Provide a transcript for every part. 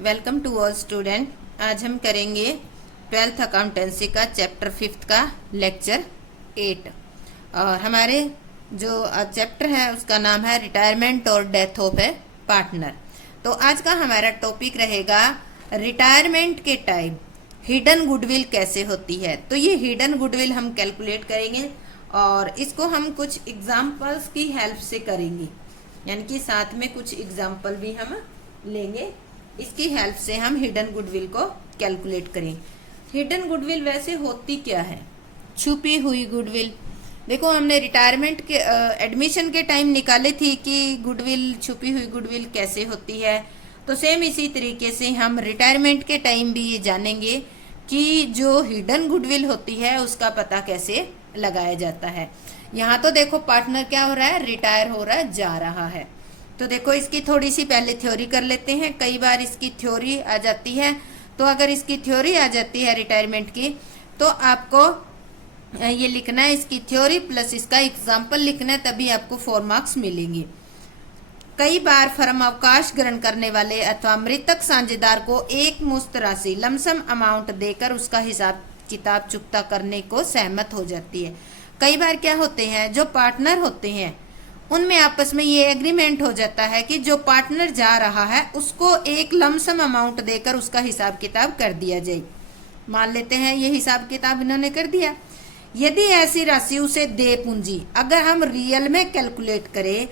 Welcome to all student. आज हम करेंगे 12th अकाउंटेंसी का चैप्टर 5 का लेक्चर 8 और हमारे जो चैप्टर है उसका नाम है रिटायरमेंट और डेथ ऑफ ए पार्टनर। तो आज का हमारा टॉपिक रहेगा रिटायरमेंट के टाइम हिडन गुडविल कैसे होती है। तो ये हिडन गुडविल हम कैलकुलेट करेंगे और इसको हम कुछ एग्जाम्पल्स की हेल्प से करेंगे, यानी कि साथ में कुछ एग्जाम्पल भी हम लेंगे। इसकी हेल्प से हम हिडन गुडविल को कैलकुलेट करें। हिडन गुडविल वैसे होती क्या है? छुपी हुई गुडविल। देखो हमने रिटायरमेंट के एडमिशन के टाइम निकाले थी कि गुडविल, छुपी हुई गुडविल कैसे होती है। तो सेम इसी तरीके से हम रिटायरमेंट के टाइम भी ये जानेंगे कि जो हिडन गुडविल होती है उसका पता कैसे लगाया जाता है। यहाँ तो देखो पार्टनर क्या हो रहा है, रिटायर हो रहा है, जा रहा है। तो देखो इसकी थोड़ी सी पहले थ्योरी कर लेते हैं। कई बार इसकी थ्योरी आ जाती है, तो अगर इसकी थ्योरी आ जाती है रिटायरमेंट की तो आपको ये लिखना है, इसकी थ्योरी प्लस इसका एग्जाम्पल लिखना है, तभी आपको 4 मार्क्स मिलेंगे। कई बार फर्म अवकाश ग्रहण करने वाले अथवा मृतक साझेदार को एक मुश्त राशि लमसम अमाउंट देकर उसका हिसाब किताब चुकता करने को सहमत हो जाती है। कई बार क्या होते हैं, जो पार्टनर होते हैं उनमें आपस में ये एग्रीमेंट हो जाता है कि जो पार्टनर जा रहा है उसको एक लमसम अमाउंट देकर उसका हिसाब किताब कर दिया जाए। मान लेते हैं ये हिसाब किताब इन्होंने कर दिया। यदि ऐसी राशि उसे दे पूंजी, अगर हम रियल में कैलकुलेट करें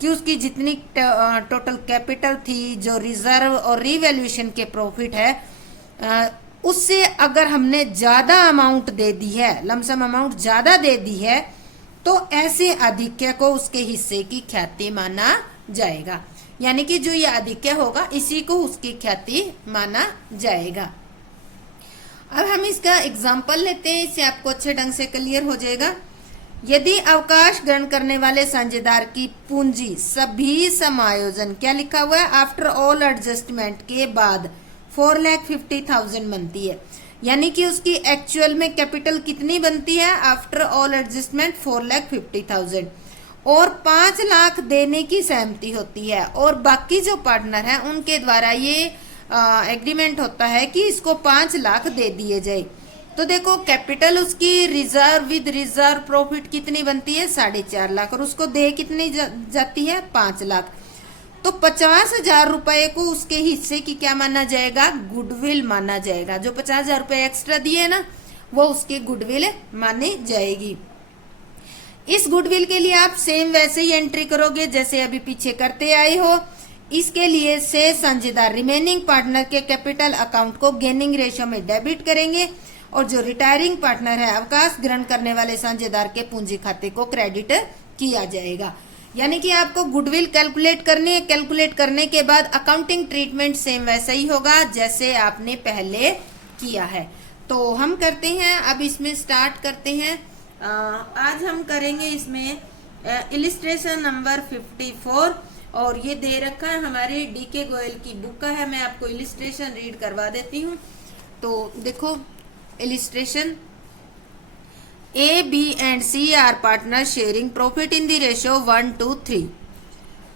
कि उसकी जितनी टोटल कैपिटल थी, जो रिजर्व और रिवैल्यूएशन के प्रॉफिट है, उससे अगर हमने ज्यादा अमाउंट दे दी है, लमसम अमाउंट ज्यादा दे दी है, तो ऐसे आधिक्य को उसके हिस्से की ख्याति माना जाएगा। यानी कि जो ये आधिक्य होगा इसी को उसकी ख्याति माना जाएगा। अब हम इसका एग्जाम्पल लेते हैं, इससे आपको अच्छे ढंग से क्लियर हो जाएगा। यदि अवकाश ग्रहण करने वाले साझेदार की पूंजी सभी समायोजन, क्या लिखा हुआ है, आफ्टर ऑल एडजस्टमेंट के बाद 4,50,000 बनती है, यानी कि उसकी एक्चुअल में कैपिटल कितनी बनती है आफ्टर ऑल एडजस्टमेंट 4,50,000 और 5 लाख देने की सहमति होती है और बाकी जो पार्टनर है उनके द्वारा ये एग्रीमेंट होता है कि इसको 5 लाख दे दिए जाए। तो देखो कैपिटल उसकी रिजर्व विद रिजर्व प्रॉफिट कितनी बनती है, 4.5 लाख, और उसको दे कितनी जाती है, 5 लाख। तो 50,000 रुपए को उसके हिस्से की क्या माना जाएगा, गुडविल माना जाएगा। जो 50,000 रुपए एक्स्ट्रा दिए ना वो उसकी गुडविल मानी जाएगी। इस गुडविल के लिए आप सेम वैसे ही एंट्री करोगे जैसे अभी पीछे करते आए हो। इसके लिए से साझेदार रिमेनिंग पार्टनर के कैपिटल अकाउंट को गेनिंग रेशियो में डेबिट करेंगे और जो रिटायरिंग पार्टनर है अवकाश ग्रहण करने वाले साझेदार के पूंजी खाते को क्रेडिट किया जाएगा। यानी कि आपको गुडविल कैलकुलेट करनी है। कैलकुलेट करने के बाद अकाउंटिंग ट्रीटमेंट सेम वैसा ही होगा जैसे आपने पहले किया है। तो हम करते हैं, अब इसमें स्टार्ट करते हैं। आज हम करेंगे इसमें इलिस्ट्रेशन नंबर 54 और ये दे रखा है हमारे डीके गोयल की बुक का है। मैं आपको इलिस्ट्रेशन रीड करवा देती हूँ। तो देखो illustration, A, B and C are partners sharing profit in the ratio 1:3।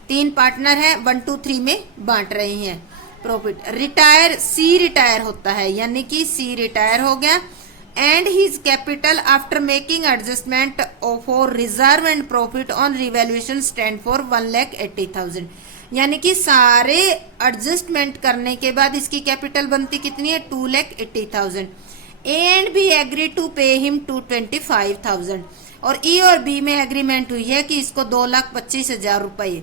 3 partner है, 1:3 में बांट रहे हैं प्रॉफिट। रिटायर, C रिटायर होता है, यानी कि C रिटायर हो गया and his capital after making adjustment for reserve and profit on revaluation stand for 1,80,000। यानी कि सारे एडजस्टमेंट करने के बाद इसकी कैपिटल बनती कितनी है, 2,80,000। A and B agree to pay him 225,000 और E और B में एग्रीमेंट हुई है कि इसको 2,25,000 रुपये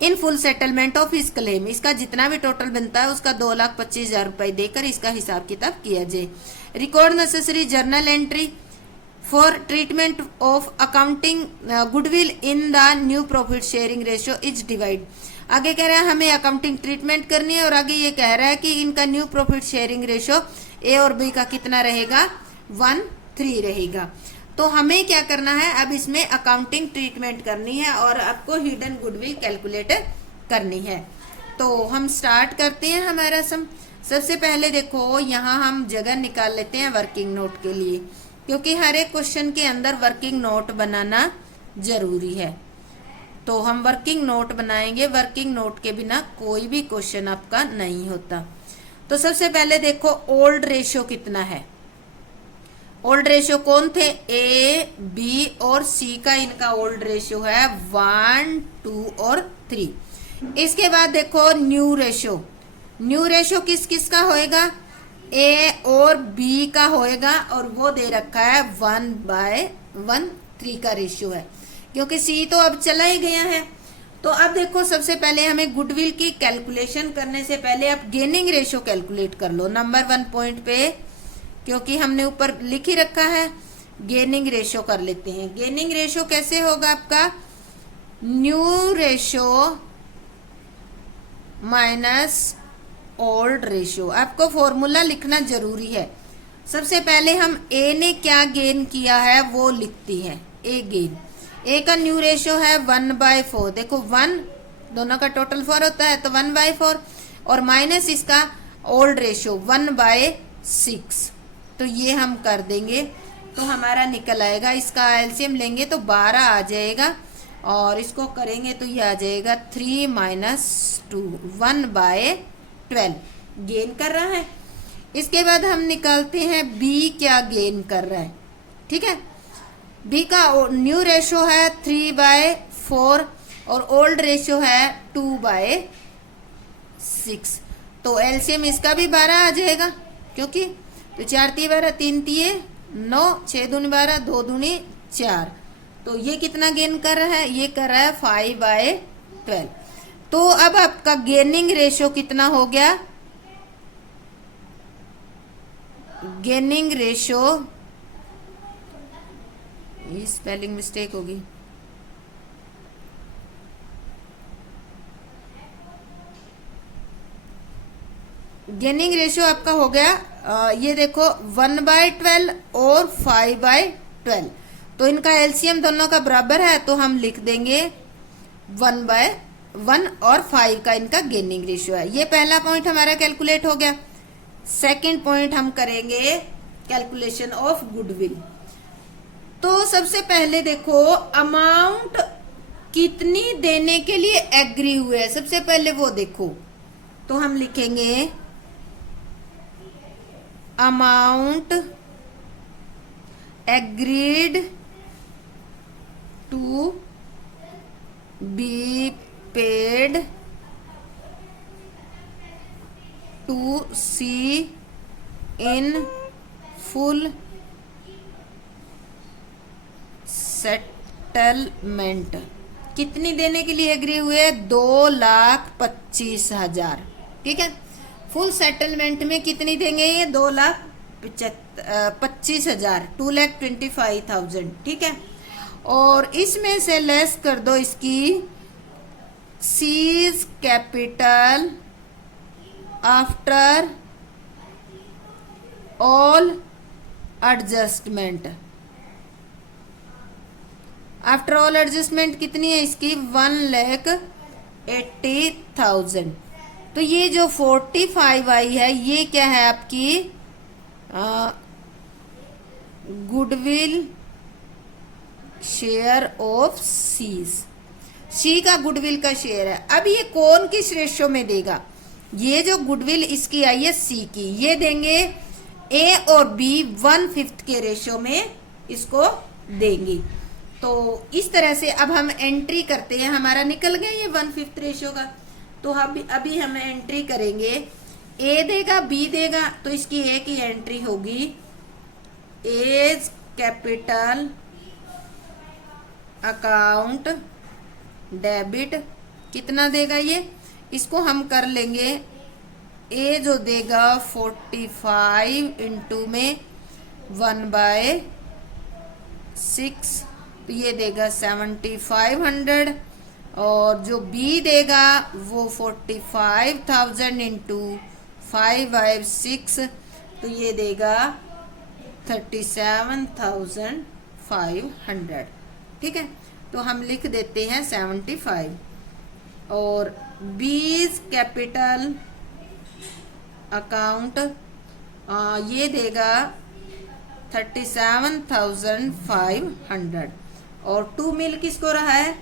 इन full settlement of his claim, इसका जितना भी टोटल बनता है उसका 2,25,000 रुपये देकर इसका हिसाब किताब किया जाए। Record necessary journal entry for treatment of accounting goodwill in the new profit sharing ratio is divide. आगे कह रहा है हमें अकाउंटिंग ट्रीटमेंट करनी है और आगे ये कह रहा है कि इनका new profit sharing ratio A और बी का कितना रहेगा, 1:3 रहेगा। तो हमें क्या करना है, अब इसमें अकाउंटिंग ट्रीटमेंट करनी है और आपको हिडन गुडविल कैलकुलेट करनी है। तो हम स्टार्ट करते हैं हमारा सम। सबसे पहले देखो यहाँ हम जगह निकाल लेते हैं वर्किंग नोट के लिए, क्योंकि हर एक क्वेश्चन के अंदर वर्किंग नोट बनाना जरूरी है। तो हम वर्किंग नोट बनाएंगे। वर्किंग नोट के बिना कोई भी क्वेश्चन आपका नहीं होता। तो सबसे पहले देखो ओल्ड रेशियो कितना है। ओल्ड रेशियो कौन थे, ए बी और सी का इनका ओल्ड रेशियो है 1 2 और 3। इसके बाद देखो न्यू रेशियो। न्यू रेशियो किस किस का होएगा, ए और बी का होएगा, और वो दे रखा है 1/1 3 का रेशियो है, क्योंकि सी तो अब चला ही गया है। तो अब देखो सबसे पहले हमें गुडविल की कैलकुलेशन करने से पहले आप गेनिंग रेशियो कैलकुलेट कर लो नंबर 1 पॉइंट पे, क्योंकि हमने ऊपर लिख ही रखा है। गेनिंग रेशियो कर लेते हैं। गेनिंग रेशियो कैसे होगा आपका, new ratio minus old ratio. आपको फॉर्मूला लिखना जरूरी है। सबसे पहले हम ए ने क्या गेन किया है वो लिखती हैं। ए गेन, ए का न्यू रेशियो है 1/4। देखो 1 दोनों का टोटल 4 होता है, तो 1/4 और माइनस इसका ओल्ड रेशियो 1/6। तो ये हम कर देंगे तो हमारा निकल आएगा, इसका एलसीएम लेंगे तो 12 आ जाएगा, और इसको करेंगे तो ये आ जाएगा 3 - 2 1/12 गेन कर रहा है। इसके बाद हम निकालते हैं बी क्या गेन कर रहा है। ठीक है, बी का न्यू रेशियो है 3/4 और ओल्ड रेशियो है 2/6। तो एलसीएम इसका भी 12 आ जाएगा, क्योंकि तो 4 × 12 3 × 9 6 दूनी 12 2 दूनी 4। तो ये कितना गेन कर रहा है, ये कर रहा है 5/12। तो अब आपका गेनिंग रेशियो कितना हो गया, गेनिंग रेशियो, ये स्पेलिंग मिस्टेक होगी, गेनिंग रेशियो आपका हो गया ये देखो 1/12 और 5/12। तो इनका एलसीएम दोनों का बराबर है, तो हम लिख देंगे 1/1 और 5 का इनका गेनिंग रेशियो है। ये पहला पॉइंट हमारा कैलकुलेट हो गया। सेकंड पॉइंट हम करेंगे कैलकुलेशन ऑफ गुडविल। तो सबसे पहले देखो अमाउंट कितनी देने के लिए एग्री हुए, सबसे पहले वो देखो। तो हम लिखेंगे amount agreed to be paid to C in full settlement. कितनी देने के लिए एग्री हुए, 2,25,000। ठीक है, फुल सेटलमेंट में कितनी देंगे, ये 2,25,000 2,25,000। ठीक है, और इसमें से लेस कर दो इसकी seize capital after all adjustment. After all adjustment कितनी है इसकी, 1,80,000। तो ये जो 45 आई है ये क्या है आपकी गुडविल शेयर ऑफ सीज। सी का गुडविल का शेयर है। अब ये कौन किस रेशियो में देगा, ये जो गुडविल इसकी आई है सी की, ये देंगे ए और बी 1/5 के रेशियो में इसको देंगी। तो इस तरह से अब हम एंट्री करते हैं, हमारा निकल गया ये 1/5 रेशियो का। तो अभी हम एंट्री करेंगे, ए देगा बी देगा, तो इसकी ए की एंट्री होगी एज कैपिटल अकाउंट डेबिट। कितना देगा ये, इसको हम कर लेंगे, ए जो देगा 45 इंटू में 1/6, तो ये देगा 7,500। और जो बी देगा वो 45,000 इंटू 5/6, तो ये देगा 37,500। ठीक है, तो हम लिख देते हैं 75। और बीज कैपिटल अकाउंट ये देगा 37,500। और 2 मिल किसको रहा है,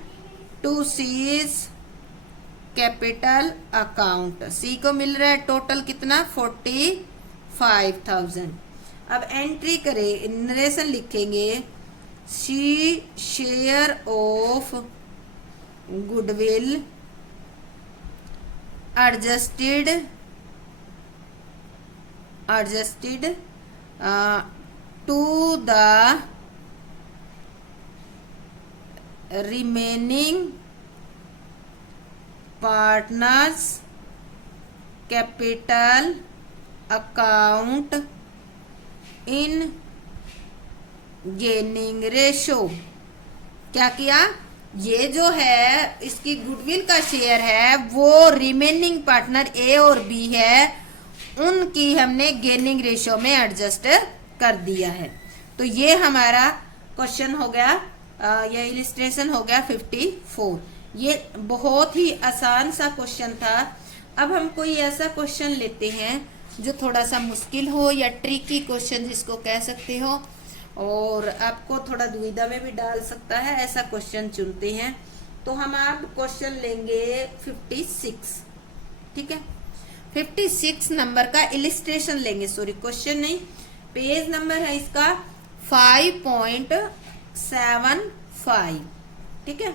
2 सीज कैपिटल अकाउंट। सी को मिल रहा है टोटल कितना 45,000। अब एंट्री करें, नरेशन लिखेंगे, C share of goodwill adjusted to the remaining partners capital account in gaining ratio। क्या किया, ये जो है इसकी गुडविल का शेयर है वो रिमेनिंग पार्टनर ए और बी है, उनकी हमने गेनिंग रेशियो में एडजस्ट कर दिया है। तो ये हमारा क्वेश्चन हो गया, यह इलिस्ट्रेशन हो गया 54। ये बहुत ही आसान सा क्वेश्चन था। अब हम कोई ऐसा क्वेश्चन लेते हैं जो थोड़ा सा मुश्किल हो या ट्रिकी क्वेश्चन जिसको कह सकते हो, और आपको थोड़ा दुविधा में भी डाल सकता है, ऐसा क्वेश्चन चुनते हैं। तो हम आप क्वेश्चन लेंगे 56, ठीक है। 56 नंबर का इलिस्ट्रेशन लेंगे, सॉरी क्वेश्चन नहीं, पेज नंबर है इसका 5.75, ठीक है।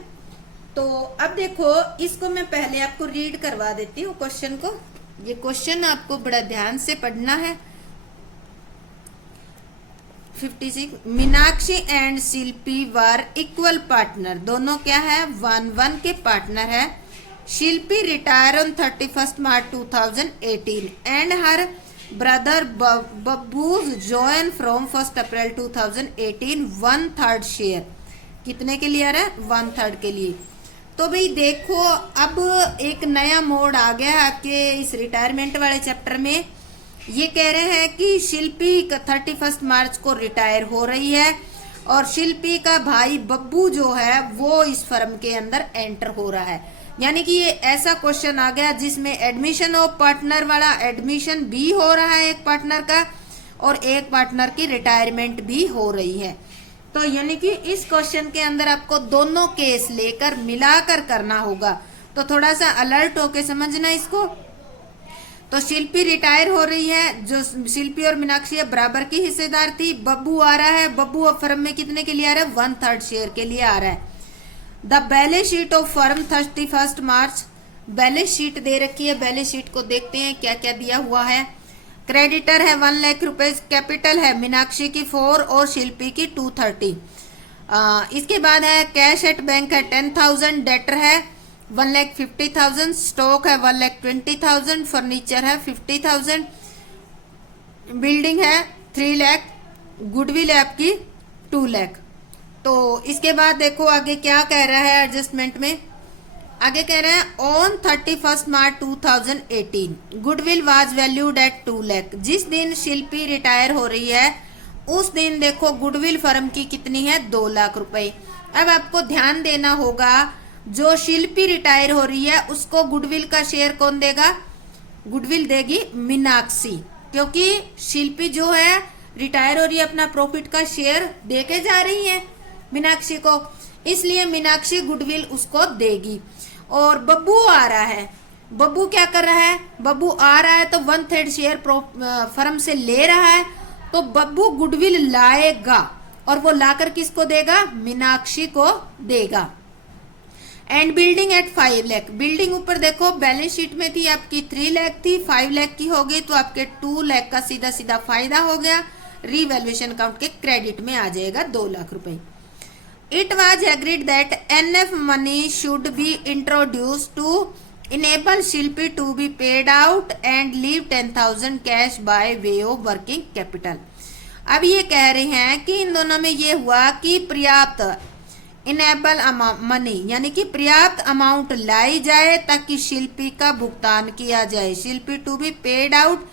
तो अब देखो, इसको मैं पहले आपको रीड करवा देती हूँ क्वेश्चन को। ये क्वेश्चन आपको बड़ा ध्यान से पढ़ना है। 56, Meenakshi and Shilpi were equal partner, दोनों क्या है 1-1 के पार्टनर है। Shilpi retire on 31 March 2018 and her brother Babbu's join from 1 April 2018 1/3 share. कितने के लिए आ रहा है 1/3 के लिए। तो भाई देखो, अब एक नया मोड आ गया है आपके इस रिटायरमेंट वाले चैप्टर में। ये कह रहे हैं कि शिल्पी 31 मार्च को रिटायर हो रही है और शिल्पी का भाई बब्बू जो है वो इस फर्म के अंदर एंटर हो रहा है। यानी कि ये ऐसा क्वेश्चन आ गया जिसमें एडमिशन ऑफ पार्टनर वाला एडमिशन भी हो रहा है एक पार्टनर का, और एक पार्टनर की रिटायरमेंट भी हो रही है। तो यानी कि इस क्वेश्चन के अंदर आपको दोनों केस लेकर मिलाकर करना होगा, तो थोड़ा सा अलर्ट होके समझना इसको। तो शिल्पी रिटायर हो रही है, जो शिल्पी और मीनाक्षी बराबर की हिस्सेदार थी। बब्बू आ रहा है, बब्बू अब फर्म में कितने के लिए आ रहा है 1/3 शेयर के लिए आ रहा है। The balance sheet of firm 31 March, balance sheet दे रखी है, बैलेंस शीट को देखते हैं क्या क्या दिया हुआ है। क्रेडिटर है 1 लाख रुपए, कैपिटल है मीनाक्षी की 4 और शिल्पी की 230। इसके बाद है कैश एट बैंक है 10,000, डेटर है 1,50,000, स्टॉक है 1,20,000, फर्नीचर है 50,000, बिल्डिंग है 3 लाख, गुडविल है आपकी 2 लाख। तो इसके बाद देखो आगे क्या कह रहा है एडजस्टमेंट में। आगे कह रहे हैं on 31 March 2018 goodwill was valued at 2 lakh. जिस दिन शिल्पी रिटायर हो रही है उस दिन देखो गुडविल फर्म की कितनी है 2 लाख रुपए। अब आपको ध्यान देना होगा, जो शिल्पी रिटायर हो रही है उसको गुडविल का शेयर कौन देगा, गुडविल देगी मीनाक्षी, क्योंकि शिल्पी जो है रिटायर हो रही है अपना प्रॉफिट का शेयर देके जा रही है मीनाक्षी को, इसलिए मीनाक्षी गुडविल उसको देगी। और बब्बू आ रहा है, बब्बू क्या कर रहा है, बब्बू आ रहा है तो 1/3 शेयर फर्म से ले रहा है, तो बब्बू गुडविल लाएगा और वो लाकर किसको देगा, मीनाक्षी को देगा। And building at 5 lakh, building ऊपर देखो बैलेंस शीट में थी आपकी 3 लाख थी, 5 लाख की हो गई, तो आपके 2 लाख का सीधा सीधा फायदा हो गया, रीवैल्यूएशन अकाउंट के क्रेडिट में आ जाएगा 2 लाख रुपए। It was agreed that NF money should be introduced to enable Shilpi to be paid out and leave 10,000 cash by way of working capital। अब ये कह रहे हैं कि इन दोनों में ये हुआ कि पर्याप्त इनेबल मनी यानी कि पर्याप्त अमाउंट लाई जाए ताकि शिल्पी का भुगतान किया जाए, Shilpi to be paid out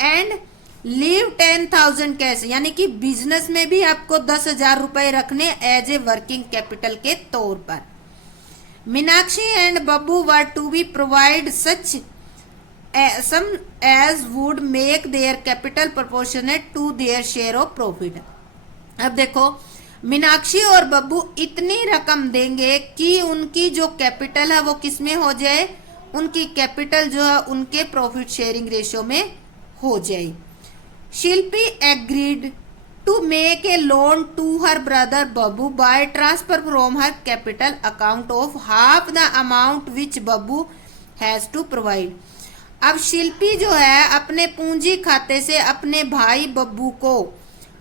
and leave 10,000 cash, यानी कि बिजनेस में भी आपको 10,000 रुपए रखने एज ए वर्किंग कैपिटल के तौर पर। Meenakshi and Babbu were to be provide such sum as would make their capital proportionate to their share of profit. अब देखो मीनाक्षी और बब्बू इतनी रकम देंगे कि उनकी जो कैपिटल है वो किसमें हो जाए, उनकी कैपिटल जो है उनके प्रॉफिट शेयरिंग रेशियो में हो जाए। Shilpi agreed to make a loan to her brother Babbu by transfer from her capital account of half the amount which Babbu has to provide. अब शिल्पी जो है अपने पूंजी खाते से अपने भाई बब्बू को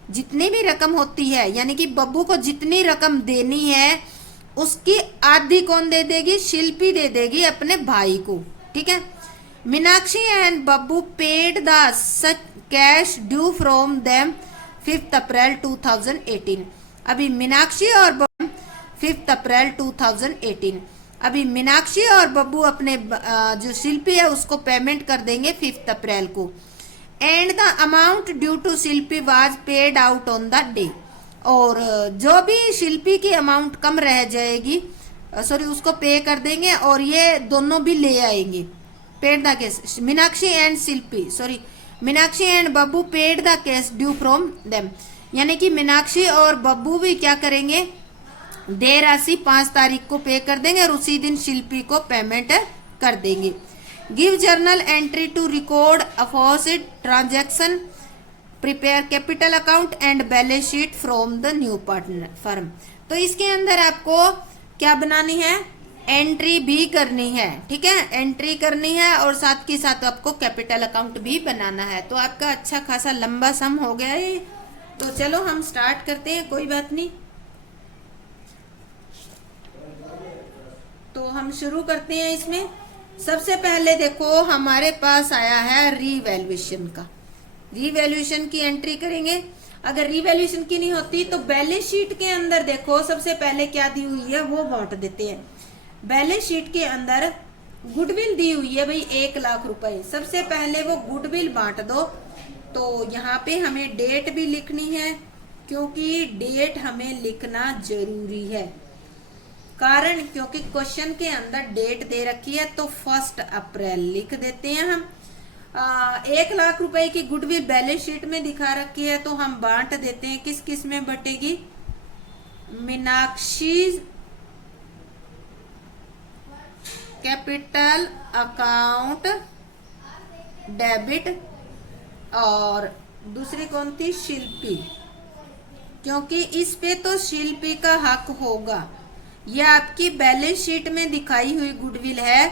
जितनी भी रकम होती है, यानी कि बब्बू को जितनी रकम देनी है उसकी आधी कौन दे देगी? शिल्पी दे देगी अपने भाई को। ठीक है। Meenakshi and Babbu paid the cash due from them 5 अप्रैल 2018। अभी मीनाक्षी और 5 अप्रैल 2018 अभी मीनाक्षी और बब्बू अपने जो शिल्पी है उसको पेमेंट कर देंगे 5 अप्रैल को। And the amount due to Shilpi was paid out on the day. और जो भी शिल्पी की अमाउंट कम रह जाएगी उसको पे कर देंगे और ये दोनों भी ले आएंगे। Paid the cash Meenakshi and Shilpi Meenakshi and Babbu paid the cash due from them, यानी कि मीनाक्षी और बब्बू भी क्या करेंगे? देय राशि 5 तारीख को पे कर देंगे और उसी दिन शिल्पी को पेमेंट कर देंगे। Give journal entry to record aforesaid transaction, prepare capital account and balance sheet from the new partner firm. तो इसके अंदर आपको क्या बनानी है? एंट्री भी करनी है। ठीक है, एंट्री करनी है और साथ के साथ आपको कैपिटल अकाउंट भी बनाना है। तो आपका अच्छा खासा लंबा सम हो गया है। तो चलो हम स्टार्ट करते हैं, कोई बात नहीं। तो हम शुरू करते हैं। इसमें सबसे पहले देखो हमारे पास आया है रीवैल्यूएशन का। रीवैल्यूएशन की एंट्री करेंगे। अगर रीवैल्यूएशन की नहीं होती तो बैलेंस शीट के अंदर देखो सबसे पहले क्या दी हुई है वो बांट देते हैं। बैलेंस शीट के अंदर गुडविल दी हुई है भाई 1 लाख रुपए। सबसे पहले वो गुडविल बांट दो। तो यहाँ पे हमें डेट भी लिखनी है क्योंकि डेट हमें लिखना जरूरी है। कारण क्योंकि क्वेश्चन के अंदर डेट दे रखी है तो 1 अप्रैल लिख देते हैं हम। 1 लाख रुपए की गुडविल बैलेंस शीट में दिखा रखी है तो हम बांट देते हैं। किस किस में बटेगी? मीनाक्षी कैपिटल अकाउंट डेबिट और दूसरी कौन थी? शिल्पी, क्योंकि इस पे तो शिल्पी का हक होगा। यह आपकी बैलेंस शीट में दिखाई हुई गुडविल है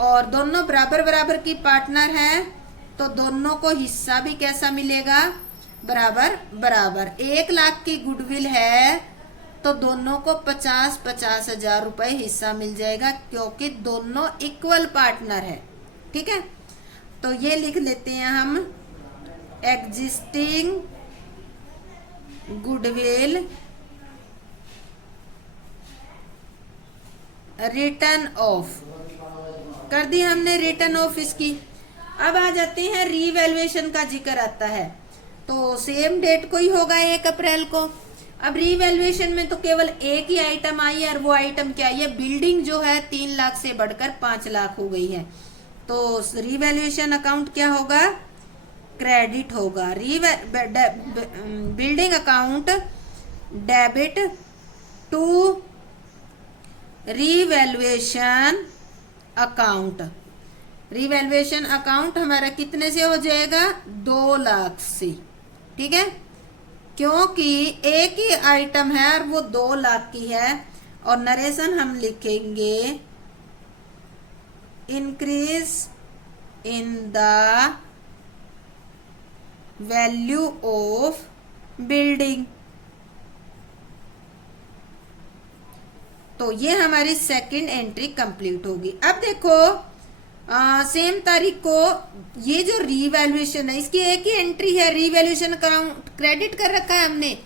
और दोनों बराबर बराबर की पार्टनर हैं तो दोनों को हिस्सा भी कैसा मिलेगा? बराबर बराबर। 1 लाख की गुडविल है तो दोनों को 50-50 हजार रुपए हिस्सा मिल जाएगा क्योंकि दोनों इक्वल पार्टनर है। ठीक है, तो ये लिख लेते हैं हम एग्जिस्टिंग गुडविल रिटर्न ऑफ कर दी हमने, रिटर्न ऑफ इसकी। अब आ जाते हैं रीवैल्यूएशन का जिक्र आता है तो सेम डेट को ही होगा 1 अप्रैल को। अब रीवैल्यूएशन में तो केवल एक ही आइटम आई है और वो आइटम क्या है? बिल्डिंग जो है 3 लाख से बढ़कर 5 लाख हो गई है। तो रीवैल्यूएशन अकाउंट क्या होगा? क्रेडिट होगा। Building account debit to revaluation account. Revaluation account हमारा कितने से हो जाएगा? 2 लाख से। ठीक है, क्योंकि एक ही आइटम है और वो 2 लाख की है। और नरेशन हम लिखेंगे increase in the value of building. तो ये हमारी सेकंड एंट्री कंप्लीट होगी। अब देखो सेम तारीख को ये जो रीवैल्यूएशन है इसकी एक ही एंट्री है। रीवैल्यूएशन अकाउंट क्रेडिट कर रखा है हमने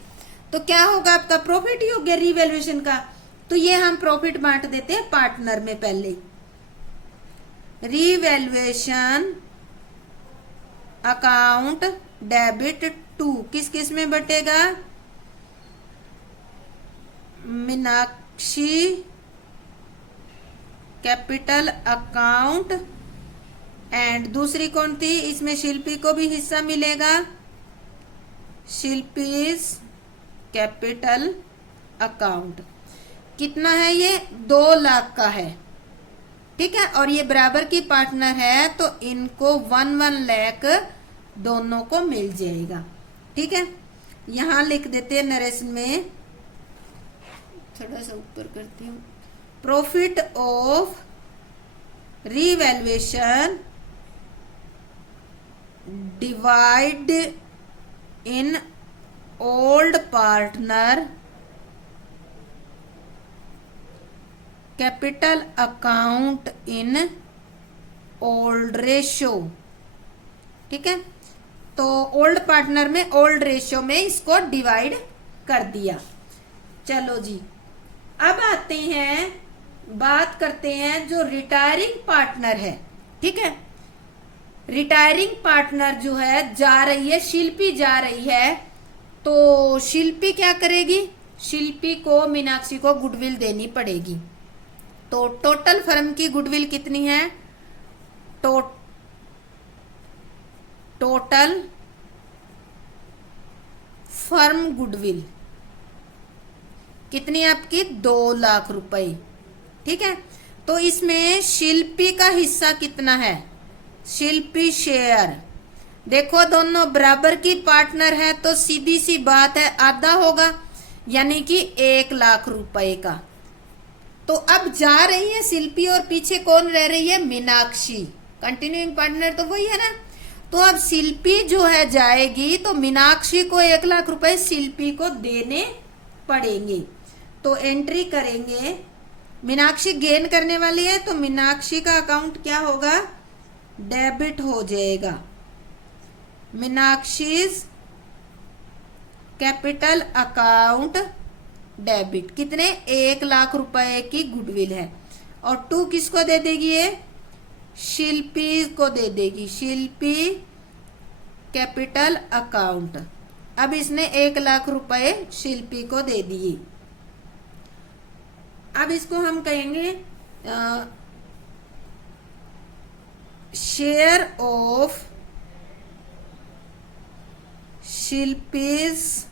तो क्या होगा? आपका प्रॉफिट ही हो गया रीवैल्यूएशन का। तो ये हम प्रॉफिट बांट देते हैं पार्टनर में। पहले रीवैल्यूएशन अकाउंट डेबिट टू किस किस में बटेगा? मीनाक्षी कैपिटल अकाउंट एंड दूसरी कौन थी? इसमें शिल्पी को भी हिस्सा मिलेगा। शिल्पीज कैपिटल अकाउंट कितना है? ये 2 लाख का है। ठीक है, और ये बराबर की पार्टनर है तो इनको 1 लाख दोनों को मिल जाएगा। ठीक है, यहां लिख देते हैं नरेशन में, थोड़ा सा ऊपर करती हूँ, profit of revaluation divide in old partner capital account in old ratio. ठीक है, तो ओल्ड पार्टनर में ओल्ड रेशो में इसको डिवाइड कर दिया। चलो जी, अब आते हैं, बात करते हैं जो रिटायरिंग पार्टनर है। ठीक है, रिटायरिंग पार्टनर जो है जा रही है, शिल्पी जा रही है, तो शिल्पी क्या करेगी, शिल्पी को मीनाक्षी को गुडविल देनी पड़ेगी। तो टोटल फर्म की गुडविल कितनी है, टोटल फर्म गुडविल कितनी आपकी, 2 लाख रुपए। ठीक है, तो इसमें शिल्पी का हिस्सा कितना है, शिल्पी शेयर, देखो दोनों बराबर की पार्टनर है तो सीधी सी बात है आधा होगा, यानी कि 1 लाख रुपए का। तो अब जा रही है शिल्पी और पीछे कौन रह रही है, मीनाक्षी, कंटिन्यूइंग पार्टनर तो वही है ना। तो अब शिल्पी जो है जाएगी तो मीनाक्षी को 1 लाख रुपए शिल्पी को देने पड़ेंगे। तो एंट्री करेंगे, मीनाक्षी गेन करने वाली है तो मीनाक्षी का अकाउंट क्या होगा, डेबिट हो जाएगा। मीनाक्षीज कैपिटल अकाउंट डेबिट, कितने, 1 लाख रुपए की गुडविल है, और 2 किसको दे देगी, ये शिल्पी को दे देगी, शिल्पी कैपिटल अकाउंट। अब इसने 1 लाख रुपए शिल्पी को दे दिए। अब इसको हम कहेंगे share of Shilpi's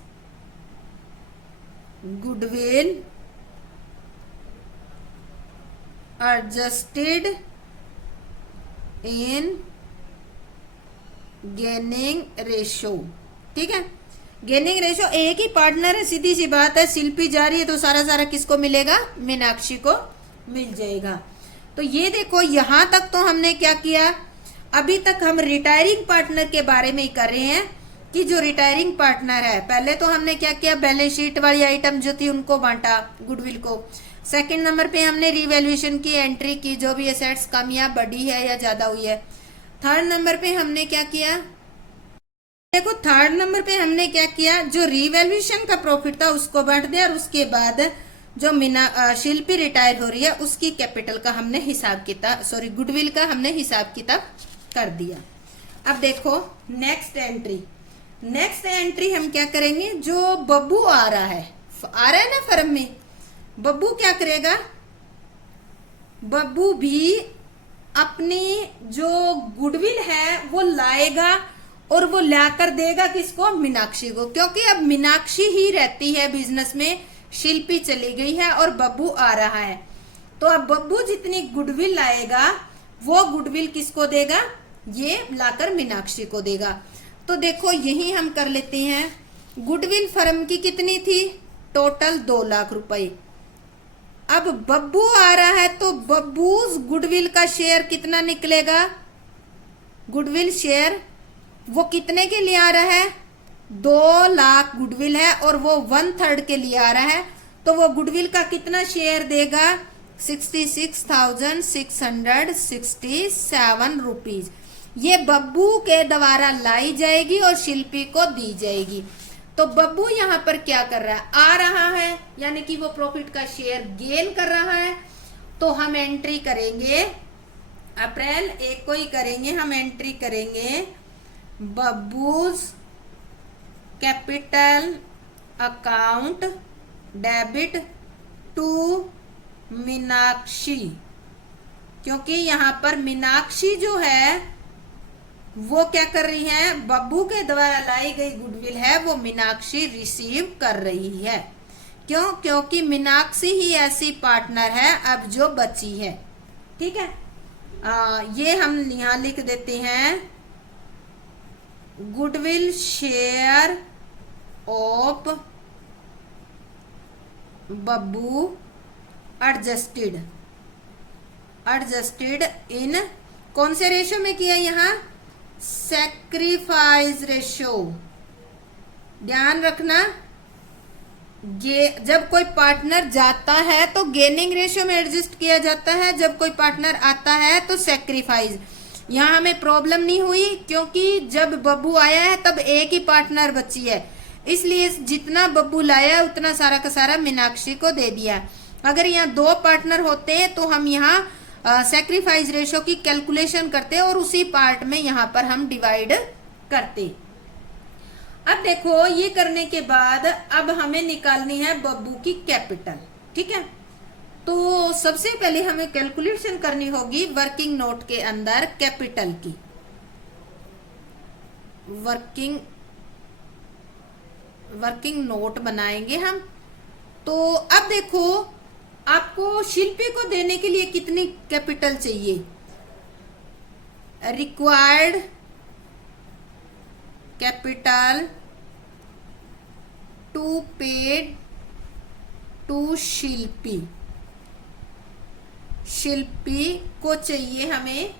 goodwill adjusted in gaining ratio. ठीक है, गेनिंग रेशो, एक ही पार्टनर है, सीधी सी बात है, शिल्पी जा रही है तो सारा किसको मिलेगा, मीनाक्षी को मिल जाएगा। तो ये देखो यहां तक तो हमने क्या किया, अभी तक हम रिटायरिंग पार्टनर के बारे में ही कर रहे हैं कि जो रिटायरिंग पार्टनर है, पहले तो हमने क्या किया, बैलेंस शीट वाली आइटम जो थी उनको बांटा गुडविल को। सेकंड नंबर पे हमने रिवैल्यूएशन की एंट्री की, जो भी एसेट्स कम या बढ़ी है या ज्यादा हुई है। थर्ड नंबर पे हमने क्या किया, देखो थर्ड नंबर पे हमने क्या किया, जो रिवैल्यूएशन का प्रॉफिट था उसको बांट दिया, और उसके बाद जो शिल्पी रिटायर हो रही है उसकी कैपिटल का हमने हिसाब किताब, सॉरी गुडविल का हमने हिसाब किताब कर दिया। अब देखो नेक्स्ट एंट्री हम क्या करेंगे, जो बब्बू आ रहा है ना फर्म में, बब्बू क्या करेगा, बब्बू भी अपनी जो गुडविल है वो लाएगा और वो लाकर देगा किसको, मीनाक्षी को, क्योंकि अब मीनाक्षी ही रहती है बिजनेस में, शिल्पी चली गई है और बब्बू आ रहा है। तो अब बब्बू जितनी गुडविल लाएगा वो गुडविल किसको देगा, ये लाकर मीनाक्षी को देगा। तो देखो यही हम कर लेते हैं, गुडविल फर्म की कितनी थी, टोटल 2 लाख रुपए। अब बब्बू आ रहा है तो बब्बू गुडविल का शेयर कितना निकलेगा, गुडविल शेयर वो कितने के लिए आ रहा है, 2 लाख गुडविल है और वो 1/3 के लिए आ रहा है, तो वो गुडविल का कितना शेयर देगा, 66,667 रुपीज। ये बब्बू के द्वारा लाई जाएगी और शिल्पी को दी जाएगी। तो बब्बू यहाँ पर क्या कर रहा है, आ रहा है, यानी कि वो प्रॉफिट का शेयर गेन कर रहा है। तो हम एंट्री करेंगे, अप्रैल 1 को ही करेंगे, हम एंट्री करेंगे Babbu's capital account debit to Meenakshi, क्योंकि यहाँ पर मीनाक्षी जो है वो क्या कर रही है, बब्बू के द्वारा लाई गई गुडविल है वो मीनाक्षी रिसीव कर रही है। क्यों, क्योंकि मीनाक्षी ही ऐसी पार्टनर है अब जो बची है। ठीक है। ये हम यहाँ लिख देते हैं goodwill share of Babbu adjusted in कौन से रेशो में किया, यहाँ सैक्रिफाइस रेशो। ध्यान रखना, जब कोई पार्टनर जाता है तो गेनिंग रेशियो में एडजस्ट किया जाता है, जब कोई पार्टनर आता है तो सैक्रिफाइस। यहाँ हमें प्रॉब्लम नहीं हुई क्योंकि जब बब्बू आया है तब एक ही पार्टनर बची है, इसलिए जितना बब्बू लाया उतना सारा का सारा मीनाक्षी को दे दिया। अगर यहाँ 2 पार्टनर होते तो हम यहाँ सैक्रिफाइस रेशियो की कैलकुलेशन करते और उसी पार्ट में यहाँ पर हम डिवाइड करते। अब देखो ये करने के बाद अब हमें निकालनी है बब्बू की कैपिटल। ठीक है, तो सबसे पहले हमें कैलकुलेशन करनी होगी वर्किंग नोट के अंदर कैपिटल की। वर्किंग नोट बनाएंगे हम। तो अब देखो आपको शिल्पी को देने के लिए कितनी कैपिटल चाहिए, required capital to paid to Shilpi को चाहिए हमें।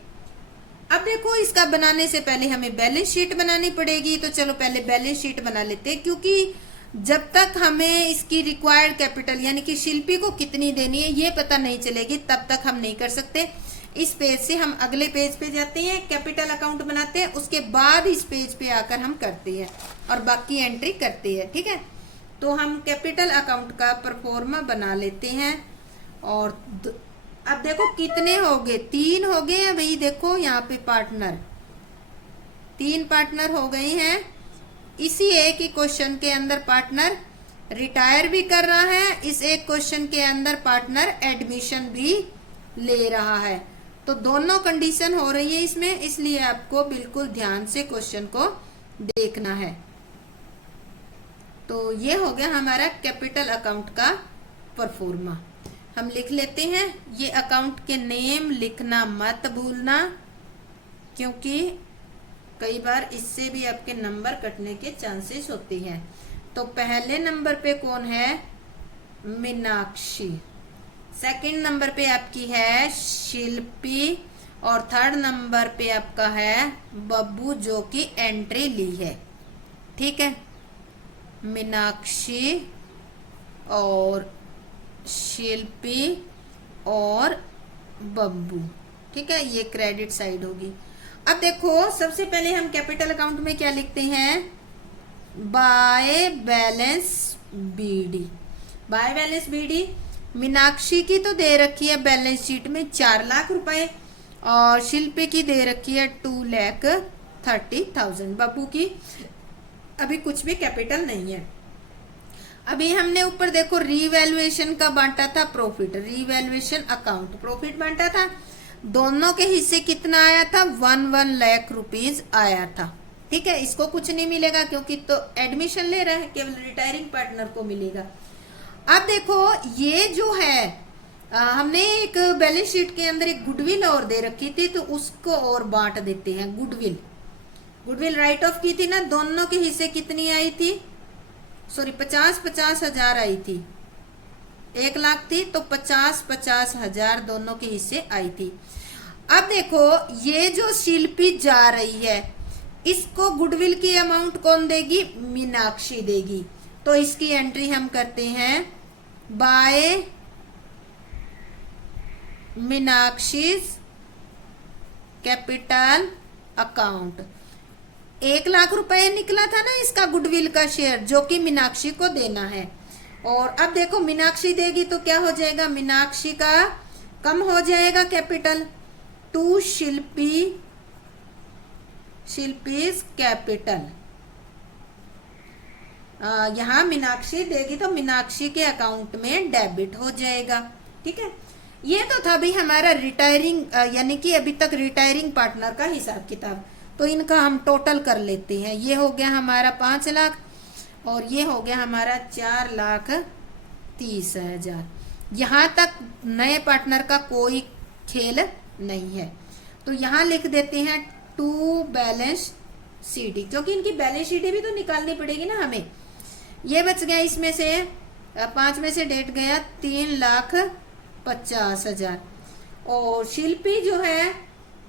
अब देखो इसका बनाने से पहले हमें बैलेंस शीट बनानी पड़ेगी, तो चलो पहले बैलेंस शीट बना लेते हैं, क्योंकि जब तक हमें इसकी रिक्वायर्ड कैपिटल यानी कि शिल्पी को कितनी देनी है ये पता नहीं चलेगी तब तक हम नहीं कर सकते। इस पेज से हम अगले पेज पे जाते हैं, कैपिटल अकाउंट बनाते हैं, उसके बाद इस पेज पे आकर हम करते हैं और बाकी एंट्री करते हैं। ठीक है, तो हम कैपिटल अकाउंट का परफॉर्मा बना लेते हैं। और अब देखो कितने हो गए, 3 हो गए हैं भाई। देखो यहाँ पे पार्टनर 3 पार्टनर हो गए हैं। इसी एक ही क्वेश्चन के अंदर पार्टनर रिटायर भी कर रहा है, इस एक क्वेश्चन के अंदर पार्टनर एडमिशन भी ले रहा है। तो दोनों कंडीशन हो रही है इसमें, इसलिए आपको बिल्कुल ध्यान से क्वेश्चन को देखना है। तो ये हो गया हमारा कैपिटल अकाउंट का परफॉर्मा। हम लिख लेते हैं, ये अकाउंट के नेम लिखना मत भूलना, क्योंकि कई बार इससे भी आपके नंबर कटने के चांसेस होते हैं। तो पहले नंबर पे कौन है, मीनाक्षी। सेकंड नंबर पे आपकी है शिल्पी और थर्ड नंबर पे आपका है बब्बू, जो कि एंट्री ली है। ठीक है, मीनाक्षी और शिल्पी और बब्बू। ठीक है, ये क्रेडिट साइड होगी। अब देखो सबसे पहले हम कैपिटल अकाउंट में क्या लिखते हैं, by balance BD. By balance BD Meenakshi की तो दे रखी है बैलेंस शीट में 4 लाख रुपए और शिल्पी की दे रखी है 2,30,000। बब्बू की अभी कुछ भी कैपिटल नहीं है। अभी हमने ऊपर देखो रीवैल्यूएशन का बांटा था, प्रॉफिट रीवैल्यूएशन अकाउंट प्रॉफिट बांटा था, दोनों के हिस्से कितना आया था, 1 लाख रुपीज आया था। ठीक है, इसको कुछ नहीं मिलेगा क्योंकि तो एडमिशन ले रहा है, केवल रिटायरिंग पार्टनर को मिलेगा। अब देखो ये जो है हमने एक बैलेंस शीट के अंदर एक गुडविल और दे रखी थी, तो उसको और बांट देते हैं। गुडविल राइट ऑफ की थी ना, दोनों के हिस्से कितनी आई थी, सॉरी 50 हजार आई थी। 1 लाख थी तो 50 हजार दोनों के हिस्से आई थी। अब देखो ये जो शिल्पी जा रही है इसको गुडविल की अमाउंट कौन देगी, मीनाक्षी देगी। तो इसकी एंट्री हम करते हैं by Meenakshi capital account. 1 lakh रुपए निकला था ना इसका गुडविल का शेयर, जो कि मीनाक्षी को देना है। और अब देखो मीनाक्षी देगी तो क्या हो जाएगा, मीनाक्षी का कम हो जाएगा कैपिटल टू शिल्पीज कैपिटल। यहाँ मीनाक्षी देगी तो मीनाक्षी के अकाउंट में डेबिट हो जाएगा। ठीक है, ये तो था भी हमारा रिटायरिंग यानी कि अभी तक रिटायरिंग पार्टनर का हिसाब किताब। तो इनका हम टोटल कर लेते हैं। ये हो गया हमारा 5 लाख और ये हो गया हमारा 4,30,000। यहाँ तक नए पार्टनर का कोई खेल नहीं है। तो यहाँ लिख देते हैं टू बैलेंस शीट, क्योंकि इनकी बैलेंस शीट भी तो निकालनी पड़ेगी ना हमें। ये बच गया, इसमें से 5 में से डेट गया 3,50,000। और शिल्पी जो है,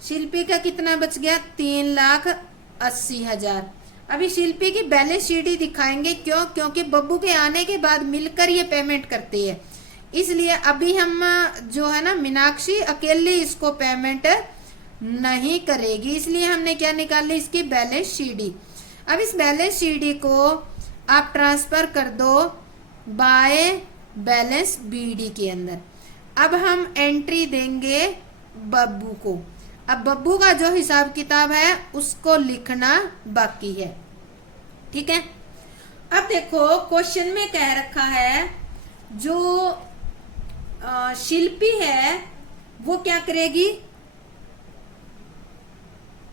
शिल्पी का कितना बच गया 3,80,000। अभी शिल्पी की बैलेंस शीट ही दिखाएंगे, क्यों? क्योंकि बब्बू के आने के बाद मिलकर ये पेमेंट करती है, इसलिए अभी हम जो है ना मीनाक्षी अकेले इसको पेमेंट नहीं करेगी, इसलिए हमने क्या निकाली इसकी बैलेंस शीट। अब इस बैलेंस शीट को आप ट्रांसफर कर दो बाय बैलेंस बीडी के अंदर। अब हम एंट्री देंगे बब्बू को। अब बब्बू का जो हिसाब किताब है उसको लिखना बाकी है, ठीक है। अब देखो क्वेश्चन में कह रखा है जो शिल्पी है वो क्या करेगी।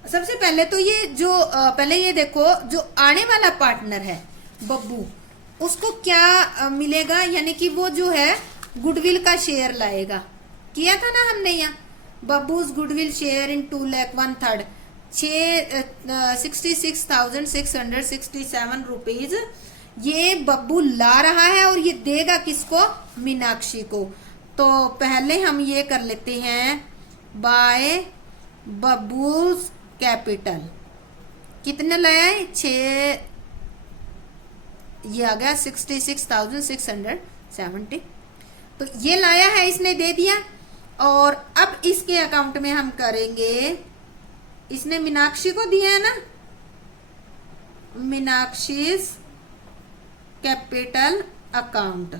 सबसे पहले तो ये जो पहले ये देखो जो आने वाला पार्टनर है बब्बू, उसको क्या मिलेगा, यानी कि वो जो है गुडविल का शेयर लाएगा। किया था ना हमने यहाँ, बब्बूज गुडविल शेयर इन 2,01,3 66,667 रुपीज ये बब्बू ला रहा है, और ये देगा किसको, मीनाक्षी को। तो पहले हम ये कर लेते हैं बाय बब्बूज कैपिटल। कितने लाया है, 6, ये आ गया 66,670। तो ये लाया है, इसने दे दिया। और अब इसके अकाउंट में हम करेंगे, इसने मीनाक्षी को दिया है ना, मीनाक्षीज कैपिटल अकाउंट।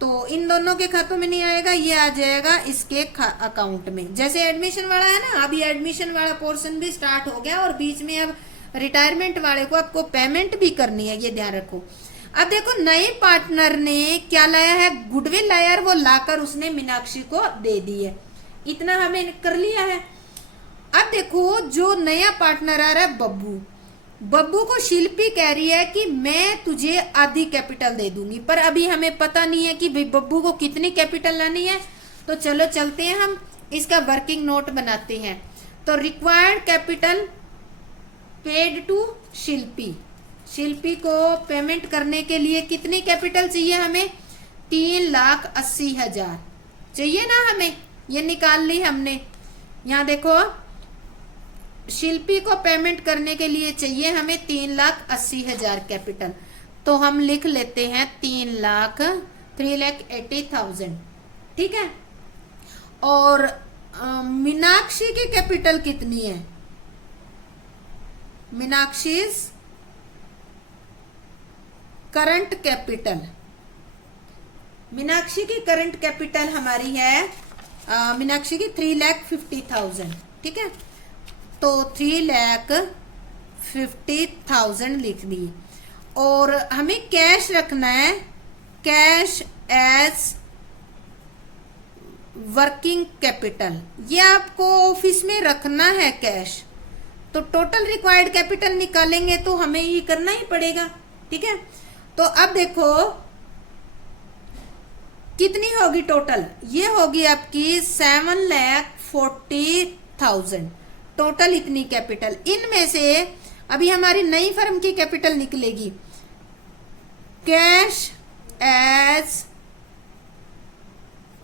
तो इन दोनों के खातों में नहीं आएगा, ये आ जाएगा इसके अकाउंट में। जैसे एडमिशन वाला है ना, अभी एडमिशन वाला पोर्शन भी स्टार्ट हो गया, और बीच में अब रिटायरमेंट वाले को आपको पेमेंट भी करनी है, ये ध्यान रखो। अब देखो नए पार्टनर ने क्या लाया है, गुडविल लाया है, वो लाकर उसने मीनाक्षी को दे दी है। इतना हमें कर लिया है। अब देखो जो नया पार्टनर आ रहा है बब्बू, बब्बू को शिल्पी कह रही है कि मैं तुझे आधी कैपिटल दे दूंगी, पर अभी हमें पता नहीं है कि भाई बब्बू को कितनी कैपिटल लानी है। तो चलो चलते हैं, हम इसका वर्किंग नोट बनाते हैं। तो रिक्वायर्ड कैपिटल पेड टू शिल्पी, शिल्पी को पेमेंट करने के लिए कितनी कैपिटल चाहिए हमें, 3,80,000 चाहिए ना हमें, ये निकाल ली हमने। यहाँ देखो शिल्पी को पेमेंट करने के लिए चाहिए हमें 3,80,000 कैपिटल। तो हम लिख लेते हैं 3,80,000, ठीक है। और मीनाक्षी की कैपिटल कितनी है, मीनाक्षी करंट कैपिटल, मीनाक्षी की करंट कैपिटल हमारी है मीनाक्षी की 3,50,000, ठीक है। तो 3,50,000 लिख दी। और हमें कैश रखना है, कैश एज वर्किंग कैपिटल, ये आपको ऑफिस में रखना है कैश। तो टोटल रिक्वायर्ड कैपिटल निकालेंगे तो हमें ये करना ही पड़ेगा, ठीक है। तो अब देखो कितनी होगी टोटल, ये होगी आपकी 7,40,000 टोटल इतनी कैपिटल। इनमें से अभी हमारी नई फर्म की कैपिटल निकलेगी कैश एज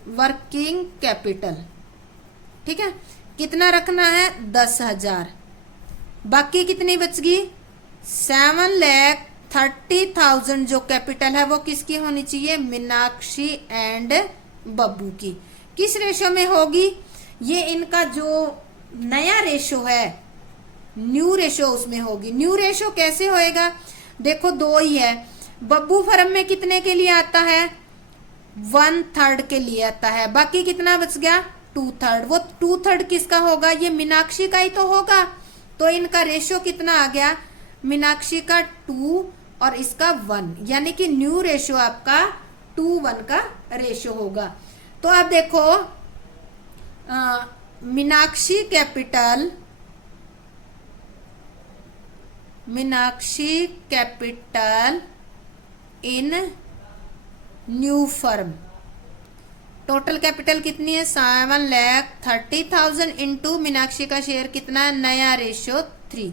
वर्किंग कैपिटल, ठीक है। कितना रखना है, 10,000। बाकी कितनी बच गई, 7,30,000 जो कैपिटल है वो किसकी होनी चाहिए, मीनाक्षी एंड बब्बू की। किस रेशो में होगी, ये इनका जो नया रेशो है न्यू रेशो उसमें होगी। न्यू रेशो कैसे होएगा, देखो 2 ही है। बब्बू फर्म में कितने के लिए आता है, 1/3 के लिए आता है। बाकी कितना बच गया, 2/3। वो 2/3 किसका होगा, ये मीनाक्षी का ही तो होगा। तो इनका रेशो कितना आ गया, मीनाक्षी का 2 और इसका 1, यानी कि न्यू रेशो आपका 2:1 का रेशो होगा। तो अब देखो Meenakshi capital in new firm, total capital कितनी है 7,30,000 इंटू मीनाक्षी का शेयर कितना है, नया रेशियो 3।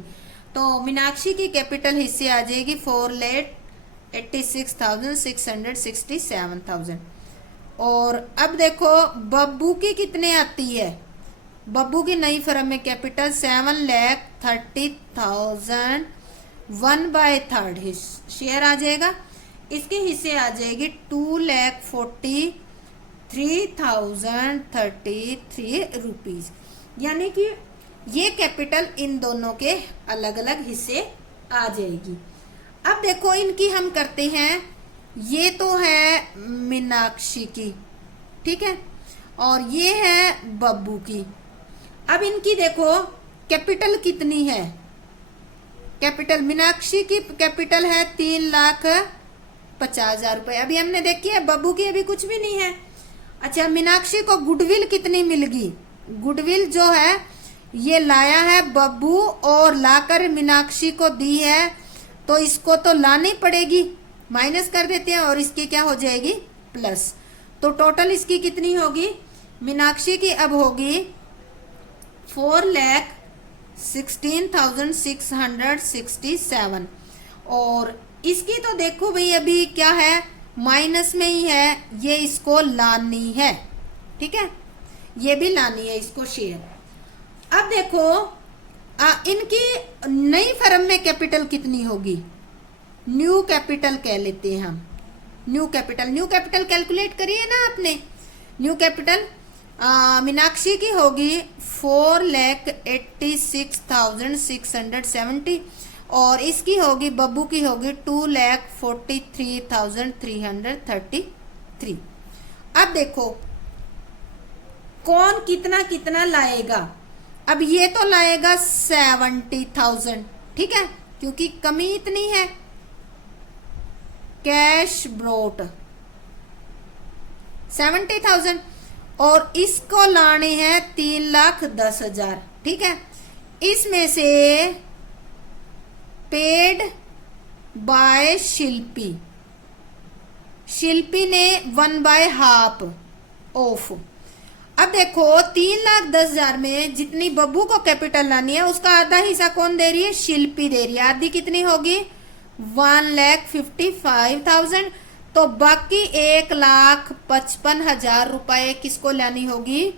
तो मीनाक्षी की कैपिटल हिस्से आ जाएगी 4,86,667,000। और अब देखो बब्बू की कितने आती है, बब्बू की नई फर्म में कैपिटल 7,30,000 1/3 शेयर आ जाएगा। इसके हिस्से आ जाएगी 2,43,033 रुपीज, यानी कि ये कैपिटल इन दोनों के अलग अलग हिस्से आ जाएगी। अब देखो इनकी हम करते हैं, ये तो है मीनाक्षी की, ठीक है, और ये है बब्बू की। अब इनकी देखो कैपिटल कितनी है, कैपिटल मीनाक्षी की कैपिटल है 3,50,000 रुपए, अभी हमने देखी है। बब्बू की अभी कुछ भी नहीं है। अच्छा, मीनाक्षी को गुडविल कितनी मिल गई, गुडविल जो है ये लाया है बब्बू और लाकर मीनाक्षी को दी है, तो इसको तो लानी पड़ेगी, माइनस कर देते हैं और इसकी क्या हो जाएगी प्लस। तो टोटल इसकी कितनी होगी, मीनाक्षी की अब होगी 4,16,667 और इसकी तो देखो भाई अभी क्या है, माइनस में ही है, ये इसको लानी है, ठीक है, ये भी लानी है इसको शेयर। अब देखो इनकी नई फर्म में कैपिटल कितनी होगी, न्यू कैपिटल कह लेते हैं हम, न्यू कैपिटल कैलकुलेट करिए ना आपने। न्यू कैपिटल मीनाक्षी की होगी 4,86,670 और इसकी होगी बब्बू की होगी 2,43,333। अब देखो कौन कितना कितना लाएगा, अब ये तो लाएगा 70,000, ठीक है, क्योंकि कमी इतनी है। कैश ब्रोट 70,000 और इसको लाने हैं 3,10,000, ठीक है। इसमें से पेड बाय शिल्पी, शिल्पी ने 1/2 ऑफ। अब देखो 3,10,000 में जितनी बब्बू को कैपिटल लानी है उसका आधा हिस्सा कौन दे रही है, शिल्पी दे रही है। आधी कितनी होगी 1,55,000, तो बाकी 1,55,000 रुपए किसको लानी होगी,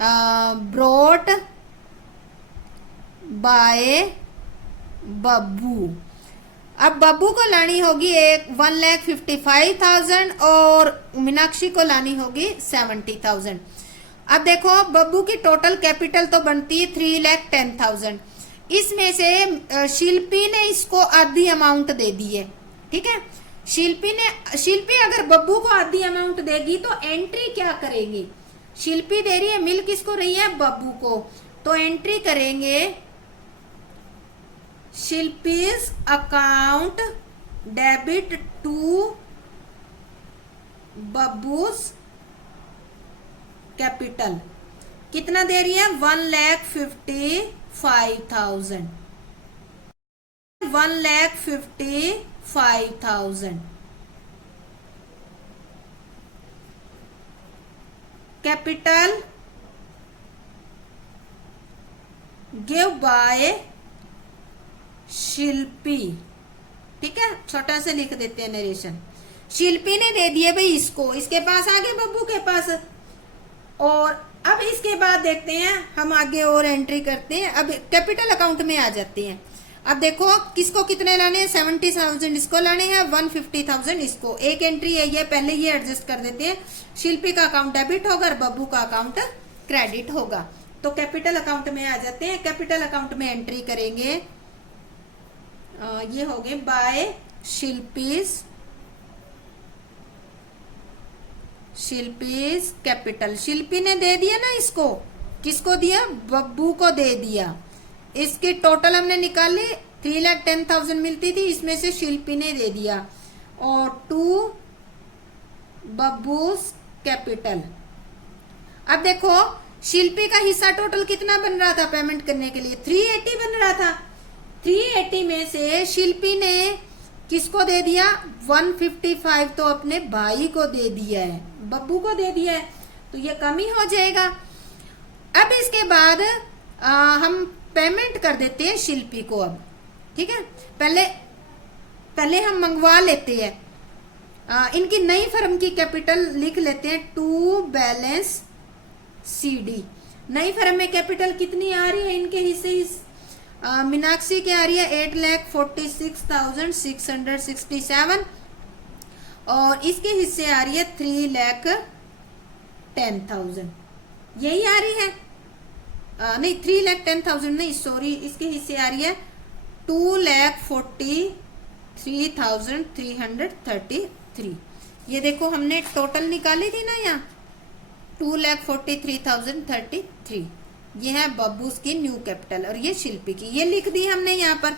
ब्रोट बाय बब्बू। अब बब्बू को लानी होगी 1,55,000 और मीनाक्षी को लानी होगी 70,000। अब देखो बब्बू की टोटल कैपिटल तो बनती है 3,10,000, इसमें से शिल्पी ने इसको आधी अमाउंट दे दी है, ठीक है। शिल्पी अगर बब्बू को आधी अमाउंट देगी तो एंट्री क्या करेंगे, शिल्पी दे रही है, मिल किसको रही है, बब्बू को, तो एंट्री करेंगे शिल्पीज अकाउंट डेबिट टू बब्बूज कैपिटल। कितना दे रही है 1,55,000, 1,55,000 कैपिटल गिव बाय शिल्पी, ठीक है, छोटा से लिख देते हैं नरेशन। शिल्पी ने दे दिए भाई इसको, इसके पास आगे बब्बू के पास। और अब इसके बाद देखते हैं हम आगे और एंट्री करते हैं, अब कैपिटल अकाउंट में आ जाते हैं। अब देखो किसको कितने लाने हैं, 70,000 इसको लाने हैं, 150,000 इसको। एक एंट्री है ये, पहले ये एडजस्ट कर देते हैं, शिल्पी का अकाउंट डेबिट होगा और बब्बू का अकाउंट क्रेडिट होगा। तो कैपिटल अकाउंट में आ जाते हैं। कैपिटल अकाउंट में एंट्री करेंगे, ये हो गए बाय शिल्पीज कैपिटल। शिल्पी ने दे दिया ना इसको, किसको दिया, बब्बू को दे दिया। इसकी टोटल हमने निकाल ली, 3,10,000 मिलती थी, इसमें से शिल्पी ने दे दिया, और टू बब्बूज कैपिटल। अब देखो शिल्पी का हिस्सा टोटल कितना बन रहा था पेमेंट करने के लिए, 380 बन रहा था। 380 में से शिल्पी ने किसको दे दिया, 155 तो अपने भाई को दे दिया है, बब्बू को दे दिया है। तो ये कम ही हो जाएगा। अब इसके बाद हम पेमेंट कर देते हैं शिल्पी को। अब ठीक है, पहले हम मंगवा लेते हैं, इनकी नई फर्म की कैपिटल लिख लेते हैं, टू बैलेंस CD। नई फर्म में कैपिटल कितनी आ रही है इनके हिस्से, मीनाक्षी की आ रही है 8,46,667 और इसके हिस्से आ रही है 3,10,000। यही आ रही है, नहीं 3,10,000 नहीं, सॉरी, इसके हिस्से आ रही है 2,43,333। ये देखो हमने टोटल निकाली थी ना यहाँ, 2,43,033। ये है बब्बूस की न्यू कैपिटल और ये शिल्पी की, ये लिख दी हमने यहाँ पर।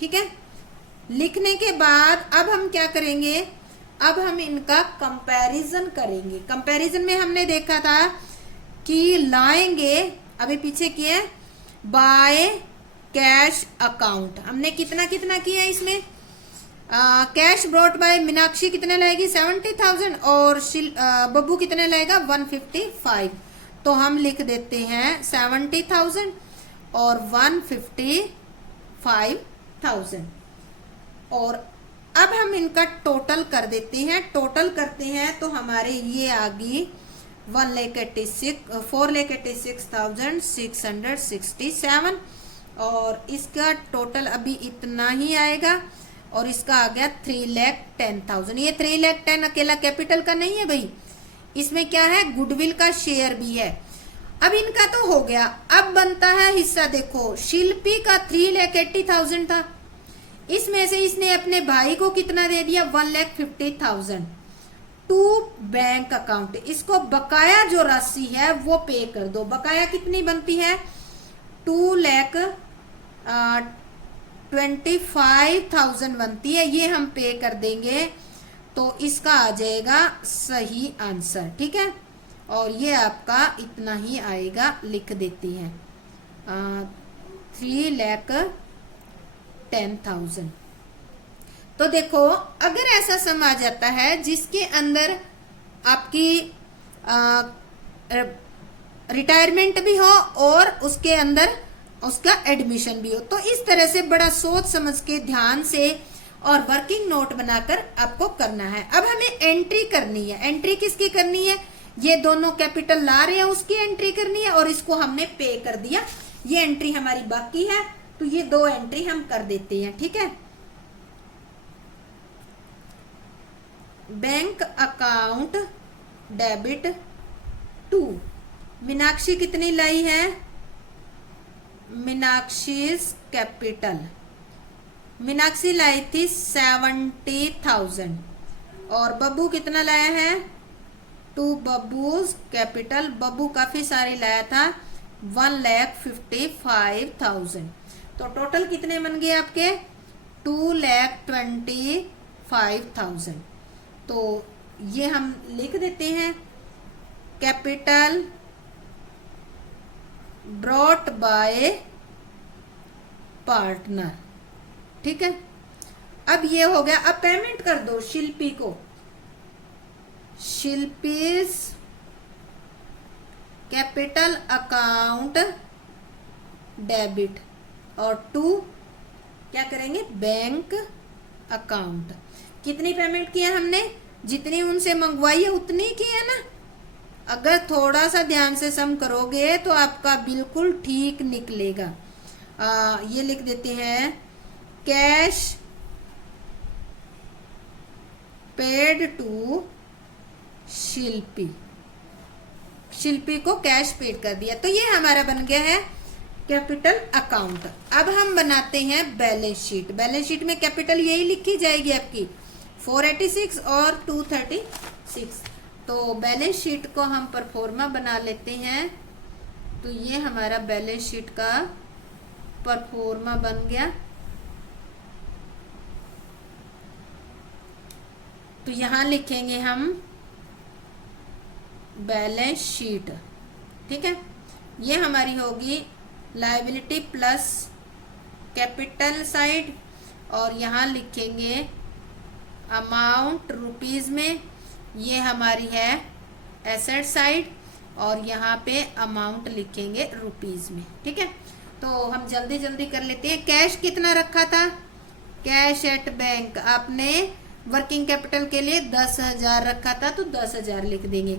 ठीक है, लिखने के बाद अब हम क्या करेंगे, अब हम इनका कंपैरिजन करेंगे। कंपैरिजन में हमने देखा था कि लाएंगे, अभी पीछे किए, बाय कैश अकाउंट। हमने कितना कितना किया इसमें, कैश ब्रॉट बाय मीनाक्षी कितने लाएगी 70,000 और बब्बू कितने लाएगा 155। तो हम लिख देते हैं 70,000 और 155,000। और अब हम इनका टोटल कर देते हैं, टोटल करते हैं तो हमारे ये आ गई 4,86,667 और इसका टोटल अभी इतना ही आएगा और इसका आ गया 3,10,000। ये 3,10,000 अकेला कैपिटल का नहीं है भाई, इसमें क्या है, गुडविल का शेयर भी है। अब इनका तो हो गया, अब बनता है हिस्सा। देखो शिल्पी का 3,80,000 था, इसमें से इसने अपने भाई को कितना दे दिया 1,50,000 टू बैंक अकाउंट। इसको बकाया जो राशि है वो पे कर दो। बकाया कितनी बनती है 2,25,000 बनती है, ये हम पे कर देंगे तो इसका आ जाएगा सही आंसर। ठीक है, और ये आपका इतना ही आएगा, लिख देती हैं 3,10,000। तो देखो अगर ऐसा सम आ जाता है जिसके अंदर आपकी रिटायरमेंट भी हो और उसके अंदर उसका एडमिशन भी हो, तो इस तरह से बड़ा सोच समझ के ध्यान से और वर्किंग नोट बनाकर आपको करना है। अब हमें एंट्री करनी है। एंट्री किसकी करनी है, ये दोनों कैपिटल ला रहे हैं उसकी एंट्री करनी है और इसको हमने पे कर दिया, ये एंट्री हमारी बाकी है, तो ये दो एंट्री हम कर देते हैं। ठीक है, bank account debit to, Meenakshi कितनी लाई है, मीनाक्षी कैपिटल, मीनाक्षी लाई थी 70,000 और बब्बू कितना लाया है, टू बब्बूज कैपिटल, बब्बू काफी सारी लाया था 1,55,000। तो टोटल कितने बन गए आपके 2,25,000। तो ये हम लिख देते हैं कैपिटल ब्रॉट बाय पार्टनर। ठीक है, अब ये हो गया। अब पेमेंट कर दो शिल्पी को, शिल्पीज कैपिटल अकाउंट डेबिट और टू क्या करेंगे बैंक अकाउंट। कितनी पेमेंट किया हमने, जितनी उनसे मंगवाई है उतनी की है ना। अगर थोड़ा सा ध्यान से सम करोगे तो आपका बिल्कुल ठीक निकलेगा। ये लिख देते हैं कैश पेड टू शिल्पी, शिल्पी को कैश पेड कर दिया, तो ये हमारा बन गया है कैपिटल अकाउंट। अब हम बनाते हैं बैलेंस शीट। बैलेंस शीट में कैपिटल यही लिखी जाएगी आपकी 486 और 236। तो बैलेंस शीट को हम परफॉर्मा बना लेते हैं। तो ये हमारा बैलेंस शीट का परफॉर्मा बन गया। तो यहां लिखेंगे हम बैलेंस शीट। ठीक है, ये हमारी होगी लायबिलिटी प्लस कैपिटल साइड और यहाँ लिखेंगे अमाउंट रुपीज में, ये हमारी है एसेट साइड और यहाँ पे अमाउंट लिखेंगे रुपीज में। ठीक है, तो हम जल्दी जल्दी कर लेते हैं। कैश कितना रखा था? कैश एट बैंक आपने वर्किंग कैपिटल के लिए 10,000 रखा था, तो 10,000 लिख देंगे।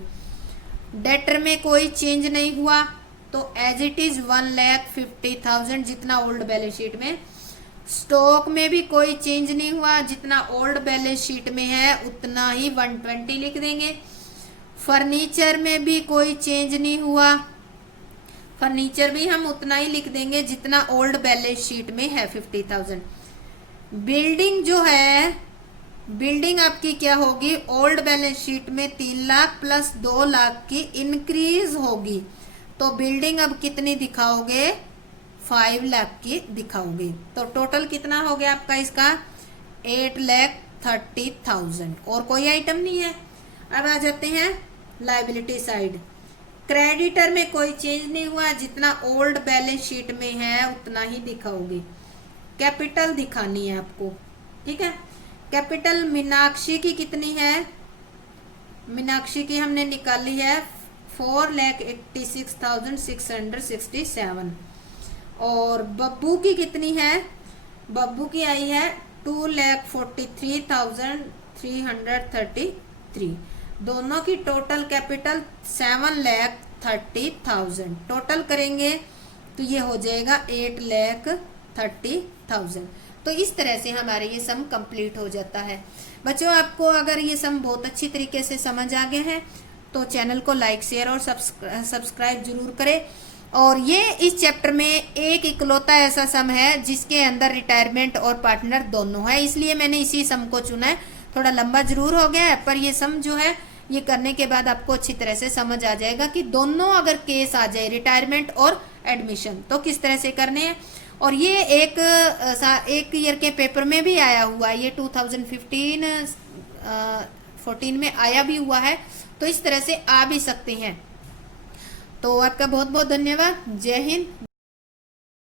डेटर में कोई चेंज नहीं हुआ, तो एज इट इज 1,50,000 जितना ओल्ड बैलेंस शीट में। स्टॉक में भी कोई चेंज नहीं हुआ, जितना ओल्ड बैलेंस शीट में है उतना ही 120 लिख देंगे। फर्नीचर में भी कोई चेंज नहीं हुआ, फर्नीचर भी हम उतना ही लिख देंगे जितना ओल्ड बैलेंस शीट में है 50,000। बिल्डिंग जो है, बिल्डिंग आपकी क्या होगी? ओल्ड बैलेंस शीट में 3 लाख प्लस 2 लाख की इंक्रीज होगी, तो बिल्डिंग अब कितनी दिखाओगे? 5 लाख की दिखाओगे। तो टोटल कितना हो गया आपका इसका? 8,30,000। और कोई आइटम नहीं है। अब आ जाते हैं लायबिलिटी साइड। क्रेडिटर में कोई चेंज नहीं हुआ, जितना ओल्ड बैलेंस शीट में है उतना ही दिखाओगे। कैपिटल दिखानी है आपको। ठीक है, कैपिटल मीनाक्षी की कितनी है? मीनाक्षी की हमने निकाली है 4,86,667। और बब्बू की कितनी है? बब्बू की आई है 2,43,333। दोनों की टोटल कैपिटल 7,30,000। टोटल करेंगे तो ये हो जाएगा 8,30,000। तो इस तरह से हमारे ये सम कंप्लीट हो जाता है। बच्चों, आपको अगर ये सम बहुत अच्छी तरीके से समझ आ गए हैं तो चैनल को लाइक, शेयर और सब्सक्राइब जरूर करें। और ये इस चैप्टर में एक इकलौता ऐसा सम है जिसके अंदर रिटायरमेंट और पार्टनर दोनों है, इसलिए मैंने इसी सम को चुना है। थोड़ा लंबा जरूर हो गया है, पर ये सम जो है ये करने के बाद आपको अच्छी तरह से समझ आ जाएगा कि दोनों अगर केस आ जाए, रिटायरमेंट और एडमिशन, तो किस तरह से करने हैं। और ये एक ईयर के पेपर में भी आया हुआ है, ये 2015-14 में आया भी हुआ है, तो इस तरह से आ भी सकते हैं। तो आपका बहुत बहुत धन्यवाद। जय हिंद।